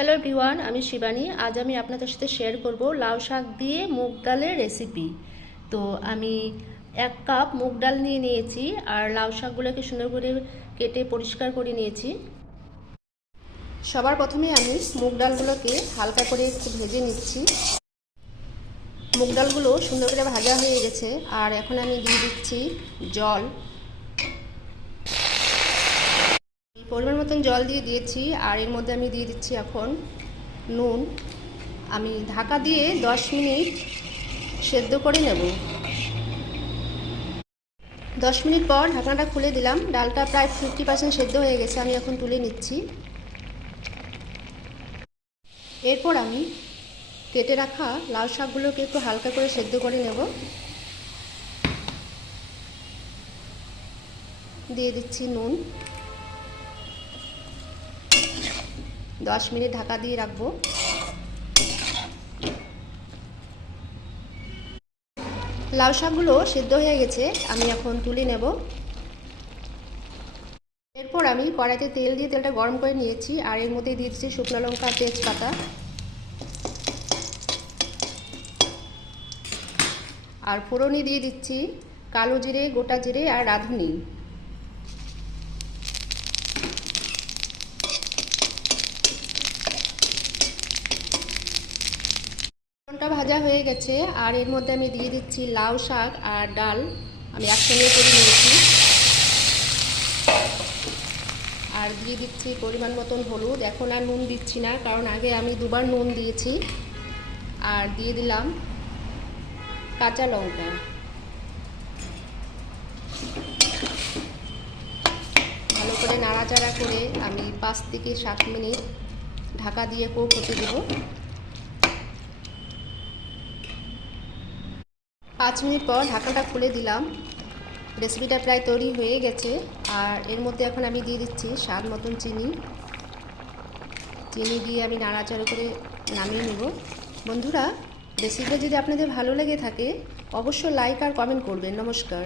Hello everyone, আমি শিবানী। আজ আমি আপনাদের সাথে শেয়ার করব লাউ শাক দিয়ে মুগ ডালের রেসিপি। তো আমি 1 কাপ মুগ ডাল নিয়ে নিয়েছি আর লাউ শাকগুলোকে সুন্দর করে কেটে পরিষ্কার করে নিয়েছি। সবার প্রথমে আমি মুগ ডালগুলোকে হালকা করে একটু ভেজে নিচ্ছি। মুগ ডালগুলো সুন্দর করে ভাজা হয়ে গেছে আর এখন আমি দিয়ে দিচ্ছি জল। পরিমাণ মতন জল দিয়ে দিয়েছি আর এর মধ্যে আমি দিয়ে দিচ্ছি এখন নুন। আমি ঢাকা দিয়ে 10 মিনিট সেদ্ধ করে নেব। 10 মিনিট পর ঢাকনাটা খুলে দিলাম। ডালটা প্রায় 50% সেদ্ধ হয়ে গেছে, আমি এখন তুলে নিচ্ছি। এরপর আমি কেটে রাখা লাউ শাকগুলোকে একটু হালকা করে সেদ্ধ করে নেব। দিয়ে দিচ্ছি নুন। 10 মিনিট ঢাকা দিয়ে রাখবো। লাউ শাকগুলো সেদ্ধ হয়ে গেছে, আমি এখন তুলে নেব। এরপর আমি কড়াইতে তেল দিয়ে তেলটা গরম করে নিয়েছি আর এর মধ্যে দিয়ে দিচ্ছি শুকনো লঙ্কা, তেজপাতা আর ফোড়নে দিয়ে দিচ্ছি কালো জিরে, গোটা জিরে আর রাঁধুনি। ফোড়নটা ভাজা হয়ে গেছে আর এর মধ্যে আমি দিয়ে দিচ্ছি লাউ শাক আর ডাল, আমি একসঙ্গে করে নিয়েছি। আর দিয়ে দিচ্ছি পরিমাণ মতন হলুদ। এখন আর নুন দিচ্ছি না, কারণ আগে আমি দুবার নুন দিয়েছি। আর দিয়ে দিলাম কাঁচা লঙ্কা। ভালো করে নাড়াচাড়া করে আমি 5 থেকে 7 মিনিট ঢাকা দিয়ে কুক হতে দেব। 5 মিনিট পর ঢাকাটা খুলে দিলাম। রেসিপিটা প্রায় তৈরি হয়ে গেছে আর এর মধ্যে এখন আমি দিয়ে দিচ্ছি স্বাদ মতন চিনি। চিনি দিয়ে আমি নাড়াচাড়া করে নামিয়ে নেব। বন্ধুরা, রেসিপিটা যদি আপনাদের ভালো লেগে থাকে অবশ্যই লাইক আর কমেন্ট করবেন। নমস্কার।